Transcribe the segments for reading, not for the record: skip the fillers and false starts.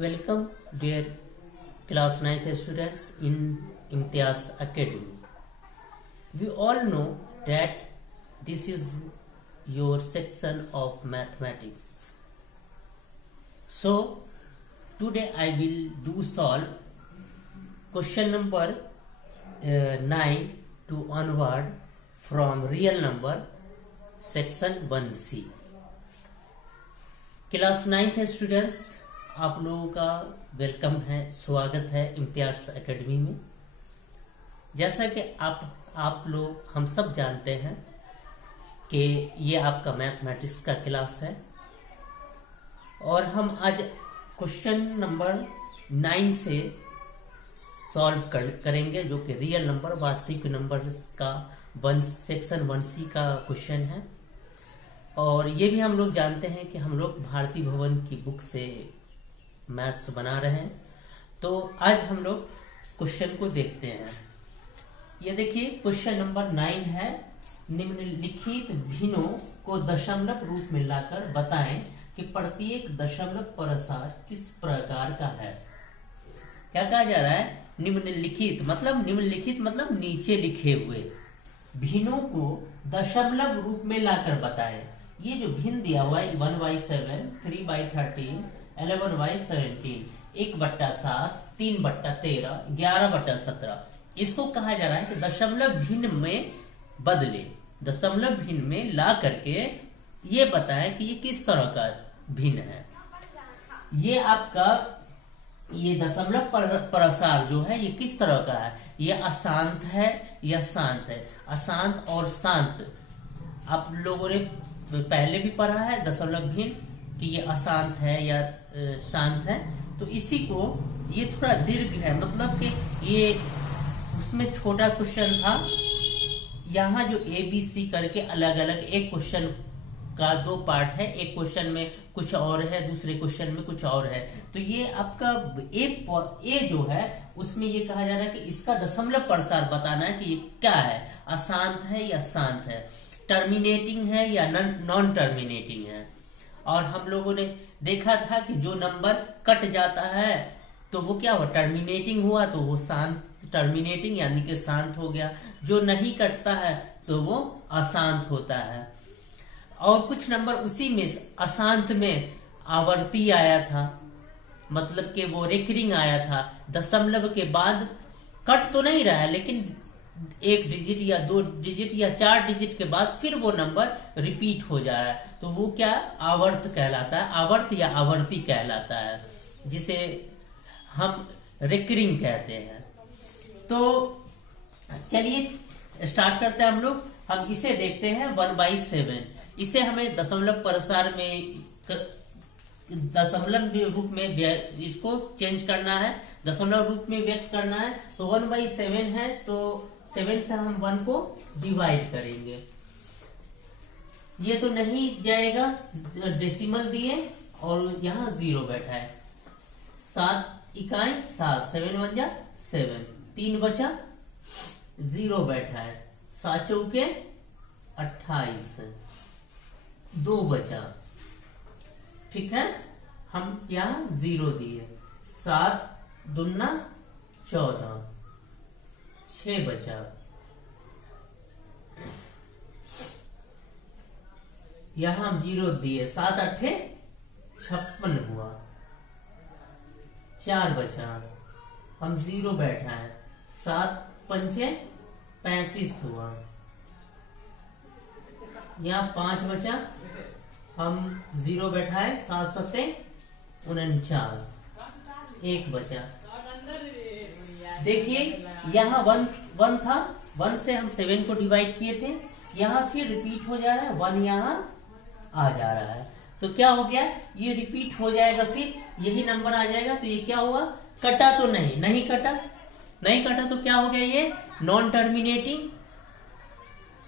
Welcome, dear class 9th students in Imtiaz Academy. We all know that this is your section of mathematics. So, today I will do solve question number 9 to onward from real number section 1C. Class 9th students, आप लोगों का welcome है, स्वागत है Imtiaz academy में। जैसा कि आप लोग हम सब जानते हैं कि ये आपका मैथमेटिक्स का क्लास है और हम आज क्वेश्चन नंबर 9 से सॉल्व करेंगे, जो कि रियल नंबर वास्तविक नंबर का सेक्शन 1C का क्वेश्चन है। और ये भी हम लोग जानते हैं कि हम लोग भारती भवन की बुक से मैथ्स बना रहे हैं। तो आज हम लोग क्वेश्चन को देखते हैं। ये देखिए, क्वेश्चन नंबर 9 है, निम्नलिखित भिन्नों को दशमलव रूप में लाकर बताएं कि प्रत्येक दशमलव प्रसार किस प्रकार का है। क्या कहा जा रहा है? निम्नलिखित मतलब नीचे लिखे हुए भिन्नों को दशमलव रूप में लाकर बताएं। ये जो भिन्न दिया हुआ है 1/7, 3/13, 11/17, 1/7, 3/13, 11/17, इसको कहा जा रहा है कि दशमलव भिन्न में बदले, दशमलव भिन्न में ला करके ये बताएं कि ये किस तरह का भिन्न है। ये आपका ये दशमलव प्रसार जो है ये किस तरह का है? ये अशांत है या शांत है? अशांत और शांत आप लोगों ने पहले भी पढ़ा है दशमलव भिन्न कि ये अशांत है या शांत है। तो इसी को ये थोड़ा दीर्घ है, मतलब कि ये उसमें छोटा क्वेश्चन था, यहाँ जो ABC करके अलग अलग एक क्वेश्चन का 2 पार्ट है, एक क्वेश्चन में कुछ और है, दूसरे क्वेश्चन में कुछ और है। तो ये आपका ए जो है उसमें ये कहा जा रहा है कि इसका दशमलव प्रसार बताना है कि ये क्या है, अशांत है या शांत है, टर्मिनेटिंग है या नॉन टर्मिनेटिंग है। और हम लोगों ने देखा था कि जो नंबर कट जाता है तो वो क्या हुआ, टर्मिनेटिंग हुआ, तो वो शांत, टर्मिनेटिंग यानी कि शांत हो गया। जो नहीं कटता है तो वो अशांत होता है। और कुछ नंबर उसी में अशांत में आवर्ती आया था, मतलब कि वो रेकरिंग आया था, दशमलव के बाद कट तो नहीं रहा है लेकिन 1 डिजिट या 2 डिजिट या 4 डिजिट के बाद फिर वो नंबर रिपीट हो जा रहा है, तो वो क्या आवर्त कहलाता है, आवर्त या आवर्ती कहलाता है, जिसे हम रेकरिंग कहते हैं। तो चलिए स्टार्ट करते हैं हम लोग। हम इसे देखते हैं 1/7। इसे हमें दशमलव प्रसार में दशमलव रूप में इसको चेंज करना है, दशमलव रूप में व्यक्त करना है। तो 1/7 है, तो 7 से हम 1 को डिवाइड करेंगे। ये तो नहीं जाएगा, डेसिमल दिए और यहाँ 0 बैठा है। 7 इकाई 7, 7 1 जा 7, 3 बचा, 0 बैठा है, 7 चौके 28, 2 बचा। ठीक है, हम यहाँ 0 दिए, 7 दूना 14, 6 बचा। यहाँ हम 0 दिए, 7 8 56 हुआ, 4 बचा, हम 0 बैठा है, 7 5 35 हुआ, यहाँ 5 बचा, हम 0 बैठा है, 7 7 49, 1 बचा। देखिए यहाँ 1 था, 1 से हम 7 को डिवाइड किए थे, यहाँ फिर रिपीट हो जा रहा है, 1 यहाँ आ जा रहा है, तो क्या हो गया, ये रिपीट हो जाएगा, फिर यही नंबर आ जाएगा। तो ये क्या हुआ, कटा तो नहीं कटा, तो क्या हो गया, ये नॉन टर्मिनेटिंग।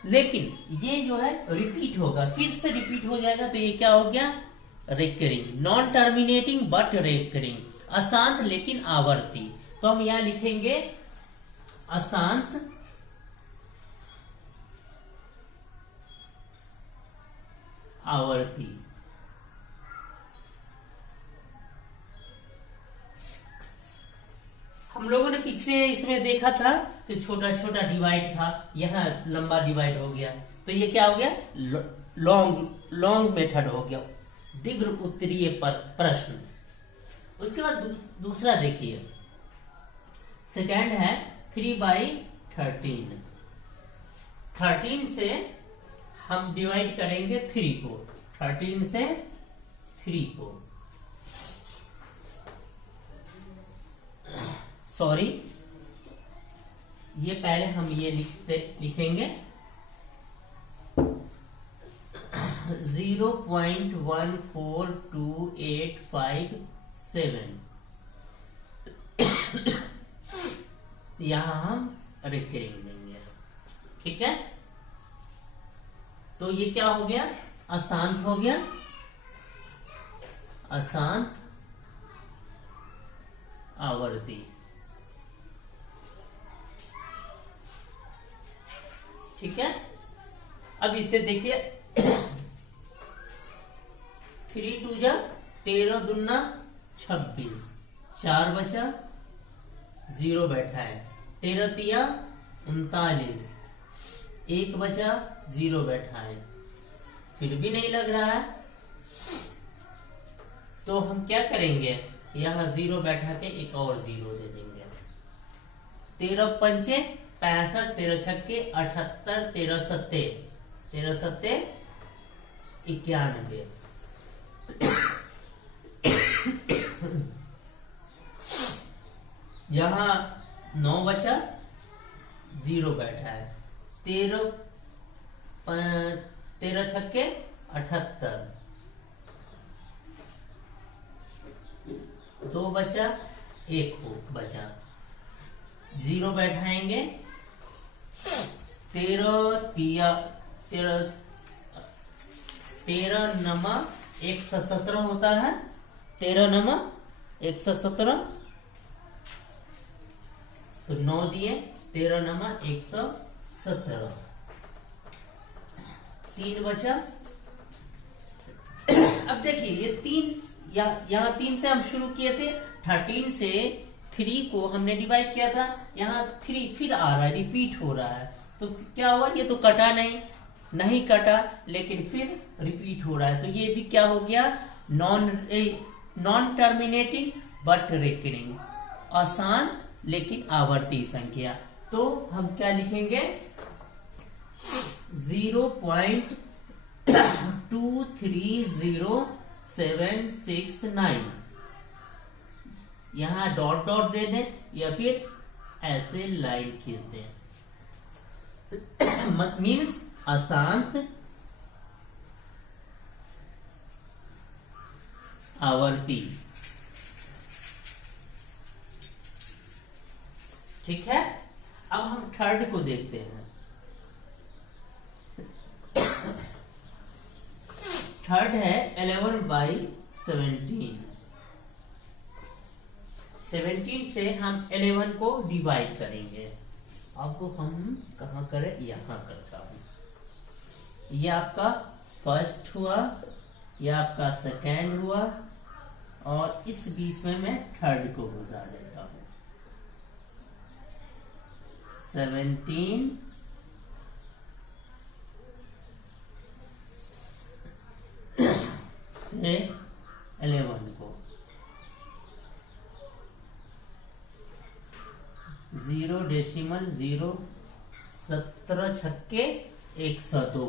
लेकिन ये जो है रिपीट होगा, फिर से रिपीट हो जाएगा, तो ये क्या हो गया, recurring. Non terminating but recurring, अशांत लेकिन आवर्ती। तो हम यहां लिखेंगे अशांत आवर्ती। लोगों ने पिछले इसमें देखा था कि छोटा छोटा डिवाइड था, यहाँ लंबा डिवाइड हो गया, तो ये क्या हो गया, लॉन्ग मेथड हो गया, दीर्घ उत्तरीय प्रश्न। उसके बाद दूसरा देखिए, सेकेंड है 3/13। 13 से हम डिवाइड करेंगे 3 को, 13 से 3 को, सॉरी ये पहले हम ये लिखेंगे 0.142857 यहां हम रिकरिंग देंगे, ठीक है। तो ये क्या हो गया, अशांत हो गया, अशांत आवर्ती, ठीक है। अब इसे देखिए 3 2 जा 13 दूना 26, 4 बचा, 0 बैठा है, 13 तिया 39, 1 बचा, 0 बैठा है, फिर भी नहीं लग रहा है, तो हम क्या करेंगे, यहाँ 0 बैठा के एक और 0 दे देंगे। 13 पंचे 65, 13 छक्के 78, 13 सत्ते 91। यहाँ 9 बचा, 0 बैठा है, 13 छक्के 78, 2 बचा, 1 बचा, 0 बैठाएंगे, 13 नमा 117 होता है, 13 नमा 117, तो 9 दिए, 13 नमा 117, 3 बचा। अब देखिए ये 3, यहाँ 3 से हम शुरू किए थे, 13 से 3 को हमने डिवाइड किया था, यहाँ 3 फिर आ रहा है, रिपीट हो रहा है, तो क्या हुआ, ये तो कटा नहीं कटा, लेकिन फिर रिपीट हो रहा है, तो ये भी क्या हो गया, नॉन टर्मिनेटिंग बट रिकरिंग, अशांत लेकिन आवर्ती संख्या। तो हम क्या लिखेंगे, 0.230769, यहां डॉट डॉट दे दें या फिर ऐसे लाइन खींच दें, मीन्स अशांत आवर्ती, ठीक है। अब हम थर्ड को देखते हैं। थर्ड है 11/17। 17 से हम 11 को डिवाइड करेंगे, आपको हम कहाँ करें, यहां करता हूं, ये आपका फर्स्ट हुआ, ये आपका सेकेंड हुआ, और इस बीच में मैं थर्ड को गुजार देता हूं। 17 से 11 को 0.0 17 छक्के 102,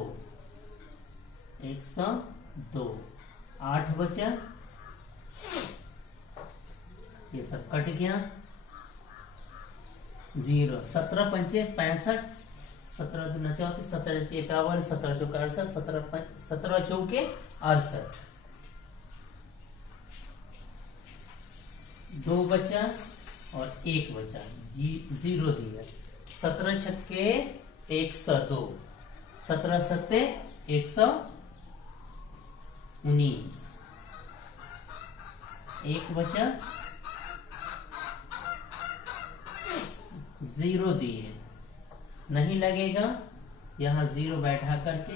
102, 8 बचा, ये सब कट गया, 0, 17 पंचे 65, 17 दूना 34, 17 51, 17 चौके 68, 17 चौके 68, 2 बचा और 1 बचा, 0 दिया, 17 छक्के 102, 17 सत्ते 119, 1 बचा, 0 दिए, नहीं लगेगा, यहाँ 0 बैठा करके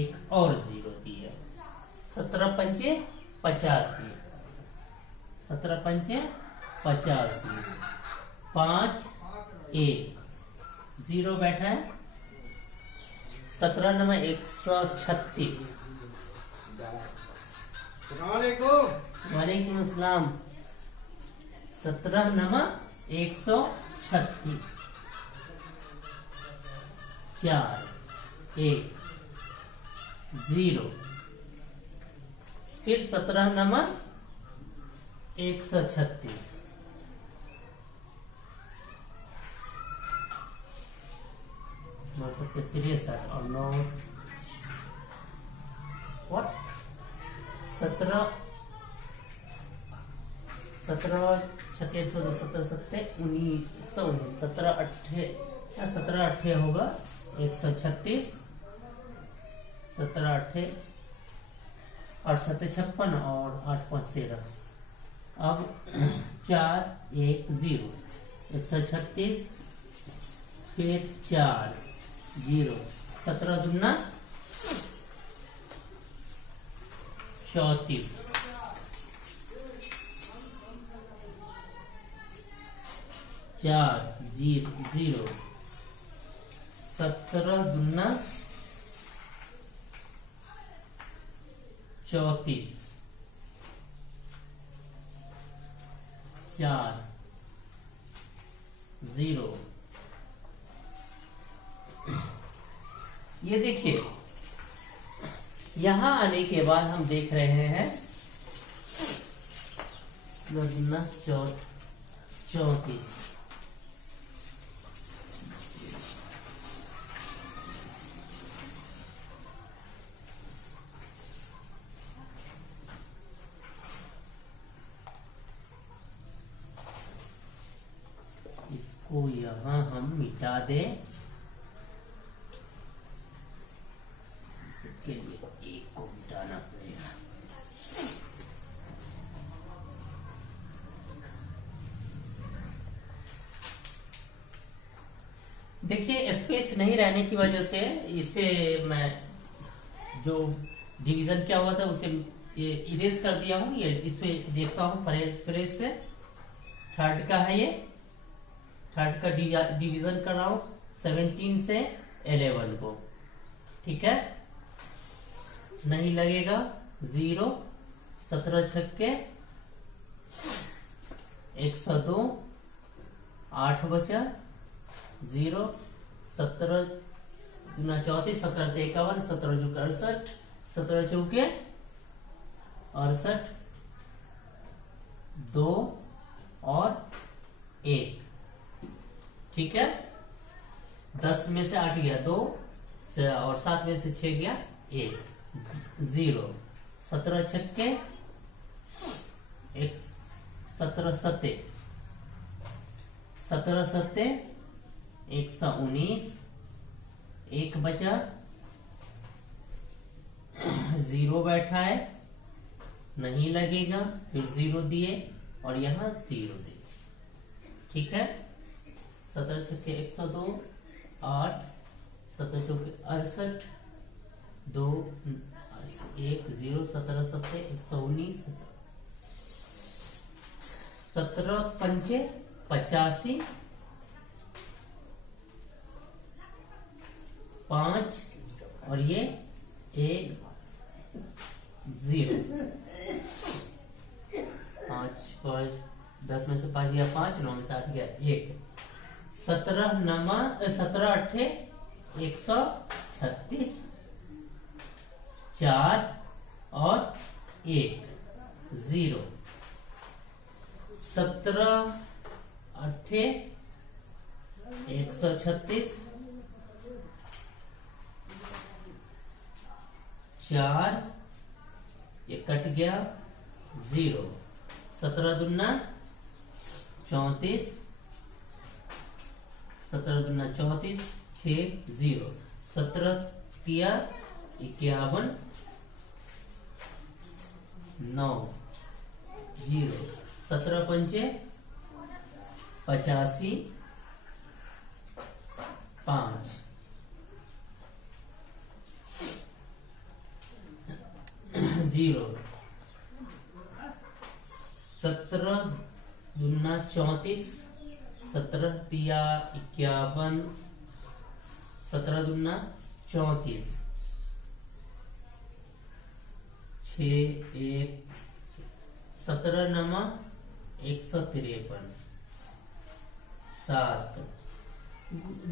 एक और 0 दिए, 17 पंचे 85, 17 पंचे 85, 5 1 0 बैठा है। 17 नंबर 136। वालेकुम अस्सलाम। 17 नंबर 136। 4 1 0। फिर 17 नंबर 136। सकते 63 और 9 what 17 छठे 102 17 सत्ते 19 119 17 अट्ठे होगा 136। 17 अट्ठे और 7 56 और 8 5 13। अब 4 1 0 136। फिर 4 0 17 दूना 34। 4 0 17 दूना 34। 4 0। ये देखिए यहां आने के बाद हम देख रहे हैं 34। इसको यहां हम मिटा दें। इसके लिए एक को मिटाना पड़ेगा। देखिए स्पेस नहीं रहने की वजह से इसे मैं जो डिवीजन क्या हुआ था उसे इरेज कर दिया हूं। ये इसे देखता हूं फ्रेश से। थर्ड का है ये। थर्ड का डिवीजन कर रहा हूं 17 से 11 को। ठीक है नहीं लगेगा 0 17 छक्के 102 8 बचा 0 17 दूना 34 17 51 17 चौके 68 17 चौके 68 2 और 1। ठीक है 10 में से 8 गया 2 और 7 में से 6 गया 1 0 17 छक्के 17 सत्ते 17 सत्ते 119 1 बचा 0 बैठा है नहीं लगेगा। फिर 0 दिए और यहां 0 दिए। ठीक है 17 छक्के 102 8 17 चौके 68 2 1 0 17 सत्ते 119 17 पंचे 85 5 और ये 1 0 5 5 10 में से 5 गया 5 9 में से 8 गया 1 17 नमा 17 अट्ठे 136 4 और 1 0 17 अट्ठे 136 4 ये कट गया 0 17 दूना 34 17 दूना 34 6 0 17 तिया 51 9 0 17 पंचे 85 5 0 17 दूना 34 17 तिया 51, 17 दूना 34, 6 1 17 नमा 153, 7।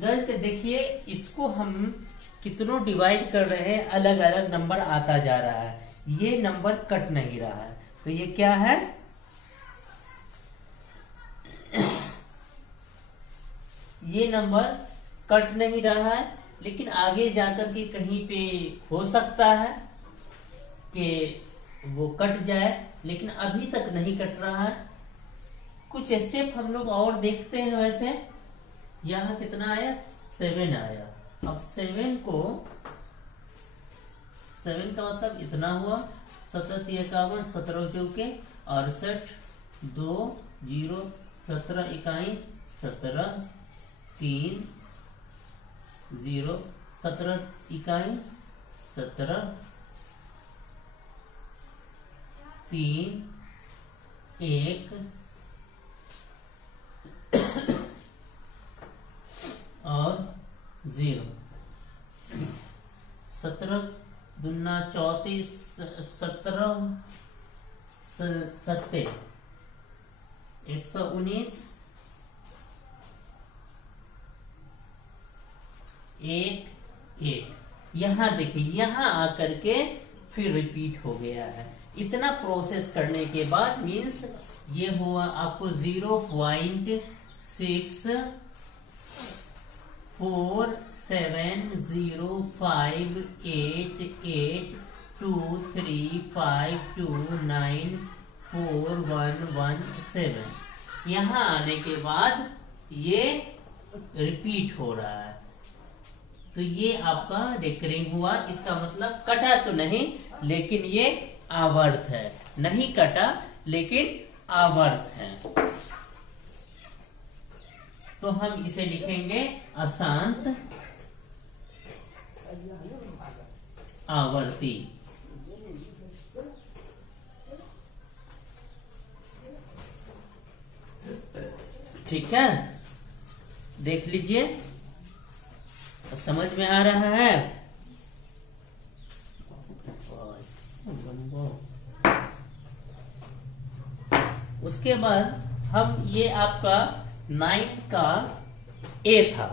गाइस देखिए इसको हम कितनों डिवाइड कर रहे हैं, अलग अलग नंबर आता जा रहा है, ये नंबर कट नहीं रहा है, तो ये क्या है, ये नंबर कट नहीं रहा है, लेकिन आगे जाकर के कहीं पे हो सकता है कि वो कट जाए, लेकिन अभी तक नहीं कट रहा है। कुछ स्टेप हम लोग और देखते हैं। वैसे यहाँ कितना आया, 7 आया। अब 7 का मतलब इतना हुआ, 17 51, 17 चौके 68, 2 0, 17 इकाई 17, 3 0, 17 इकाई 17, 3 1 और 0, 17 दूना 34, 17 सत्ते 119, 1 1। यहाँ देखिए, यहाँ आकर के फिर रिपीट हो गया है। इतना प्रोसेस करने के बाद मीन्स ये हुआ आपको 0.47088235294117। यहाँ आने के बाद ये रिपीट हो रहा है, तो ये आपका रिकरिंग हुआ। इसका मतलब कटा तो नहीं, लेकिन ये आवर्त है, नहीं कटा लेकिन आवर्त है। तो हम इसे लिखेंगे अशांत आवर्ती। ठीक है, देख लीजिए, समझ में आ रहा है। उसके बाद हम, ये आपका 9 का ए था,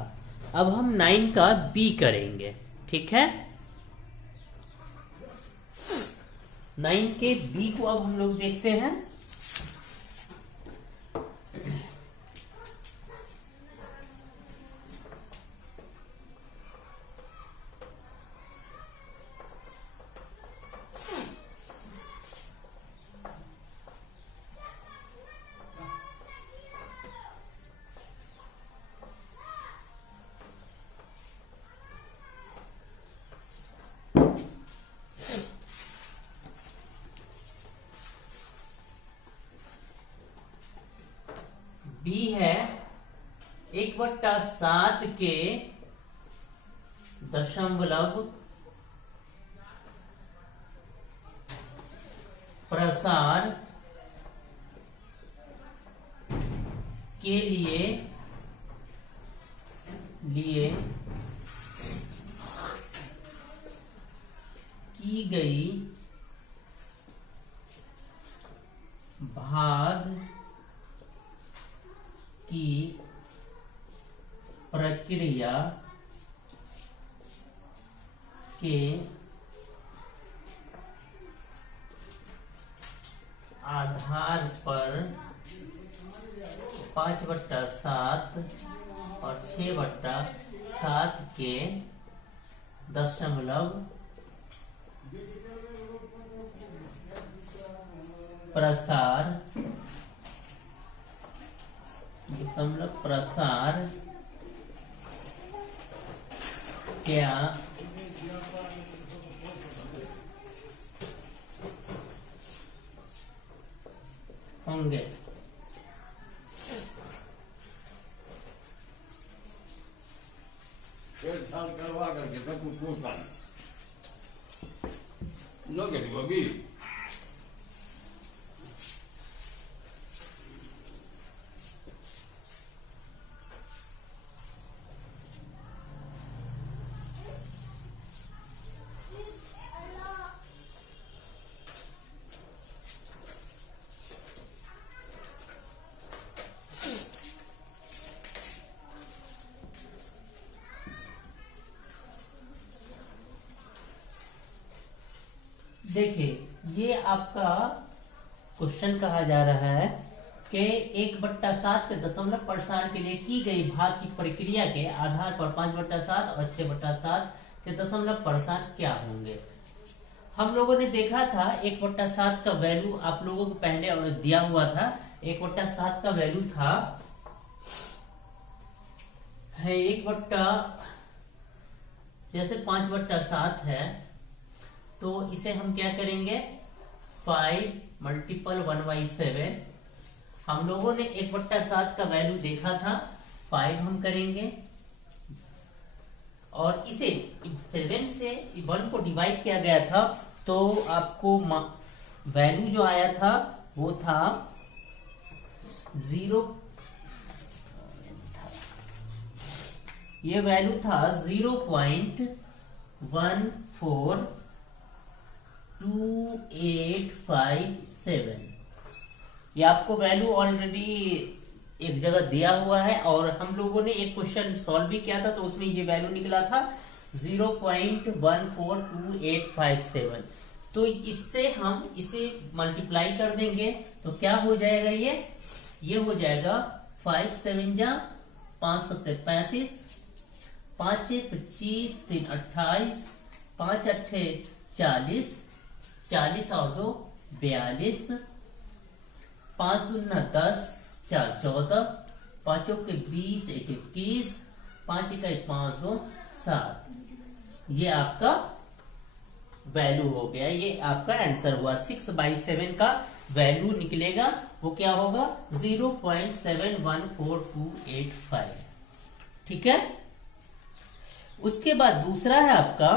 अब हम 9 का बी करेंगे। ठीक है, 9 के बी को अब हम लोग देखते हैं। बी है 1/7 के दशमलव प्रसार के लिए की गई भाग की प्रक्रिया के आधार पर 5/7 और 6/7 के दशमलव प्रसार क्या होंगे। करवा करके सब कुछ पूछता नो के बबी देखिए ये आपका क्वेश्चन कहा जा रहा है कि 1/7 के दशमलव प्रसार के लिए की गई भाग की प्रक्रिया के आधार पर 5/7 और 6/7 के दशमलव प्रसार क्या होंगे। हम लोगों ने देखा था 1/7 का वैल्यू आप लोगों को पहले दिया हुआ था। 1/7 का वैल्यू था 5/7 है, तो इसे हम क्या करेंगे 5 × 1/7। हम लोगों ने 1/7 का वैल्यू देखा था 5 हम करेंगे और इसे 7 से 1 को डिवाइड किया गया था, तो आपको वैल्यू जो आया था वो था 0। ये वैल्यू था 0.142857। ये आपको वैल्यू ऑलरेडी एक जगह दिया हुआ है और हम लोगों ने एक क्वेश्चन सॉल्व भी किया था, तो उसमें ये वैल्यू निकला था 0.142857। तो इससे हम इसे मल्टीप्लाई कर देंगे तो क्या हो जाएगा, ये हो जाएगा 5 7 जा 5 7 35, 5 6 25, 3 28, 5 8 40, 40 और 2 42, 5 2 10, 4 14, 5 के 20, 1 21, 5 1 5 2 7। ये आपका वैल्यू हो गया, ये आपका आंसर हुआ। 6/7 का वैल्यू निकलेगा, वो क्या होगा 0.714285। ठीक है। उसके बाद दूसरा है आपका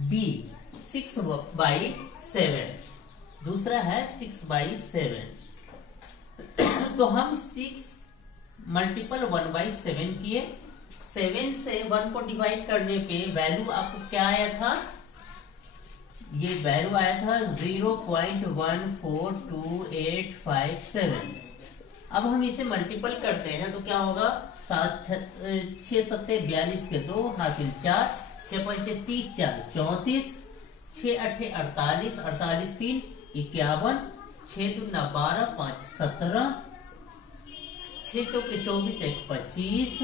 बी 6/7। दूसरा है 6/7। तो हम 6 × 1/7 किए। 7 से 1 को डिवाइड करने पे वैल्यू आपको क्या आया था, ये वैल्यू आया था 0.142857। अब हम इसे मल्टीपल करते हैं तो क्या होगा 6 7 42 के 2 हासिल 4, 6 5 30 4 34, 6 8 48, 48 3 51, 6 2 12, 5 17, 6 4 24 1 25,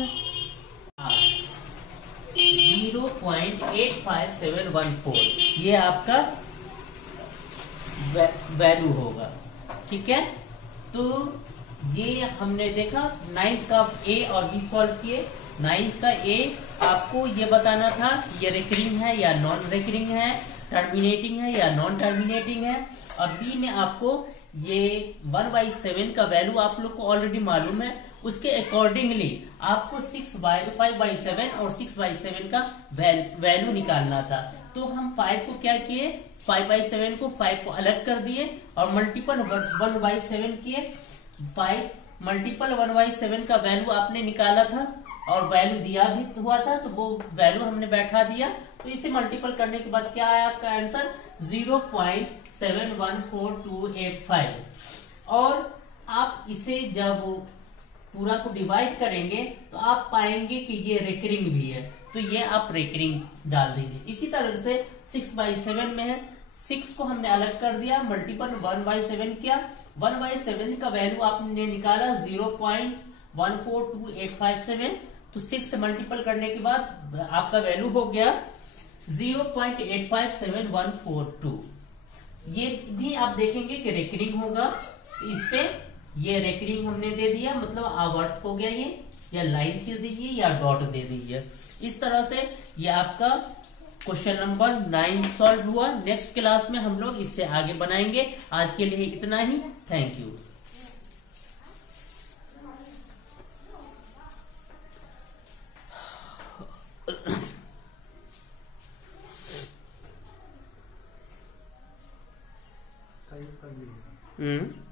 0.85714 ये आपका वैल्यू होगा। ठीक है। तो ये हमने देखा 9th का ए और बी सॉल्व किए। 9th का ए आपको ये बताना था कि ये रिकरिंग है या नॉन रिकरिंग है, टर्मिनेटिंग है या नॉन टर्मिनेटिंग है। और बी में आपको ये 1/7 का वैल्यू आप लोग को ऑलरेडी मालूम है, उसके अकॉर्डिंगली आपको 5/7 और 6/7 का वैल्यू निकालना था। तो हम 5 को क्या किए, 5/7 को 5 को अलग कर दिए और मल्टीपल 1/7 किए। 5 मल्टीपल 1/7 का वैल्यू आपने निकाला था और वैल्यू दिया भी हुआ था, तो वो वैल्यू हमने बैठा दिया। तो इसे मल्टीपल करने के बाद क्या आया आपका आंसर 0.714285। और आप इसे जब पूरा को डिवाइड करेंगे तो आप पाएंगे कि ये रिकरिंग भी है, तो ये आप रिकरिंग डाल देंगे। इसी तरह से 6/7 में है, 6 को हमने अलग कर दिया, मल्टीपल 1/7 किया। 1/7 का वैल्यू आपने निकाला 0.142857। तो 6 से मल्टीपल करने के बाद आपका वैल्यू हो गया 0.857142। ये भी आप देखेंगे कि रिकरिंग होगा। इस पे ये रिकरिंग हमने दे दिया, मतलब आवर्त हो गया ये, या लाइन दे दीजिए या डॉट दे दीजिए। इस तरह से ये आपका क्वेश्चन नंबर 9 सॉल्व हुआ। नेक्स्ट क्लास में हम लोग इससे आगे बनाएंगे। आज के लिए इतना ही। Thank you. टाइप कर लीजिए।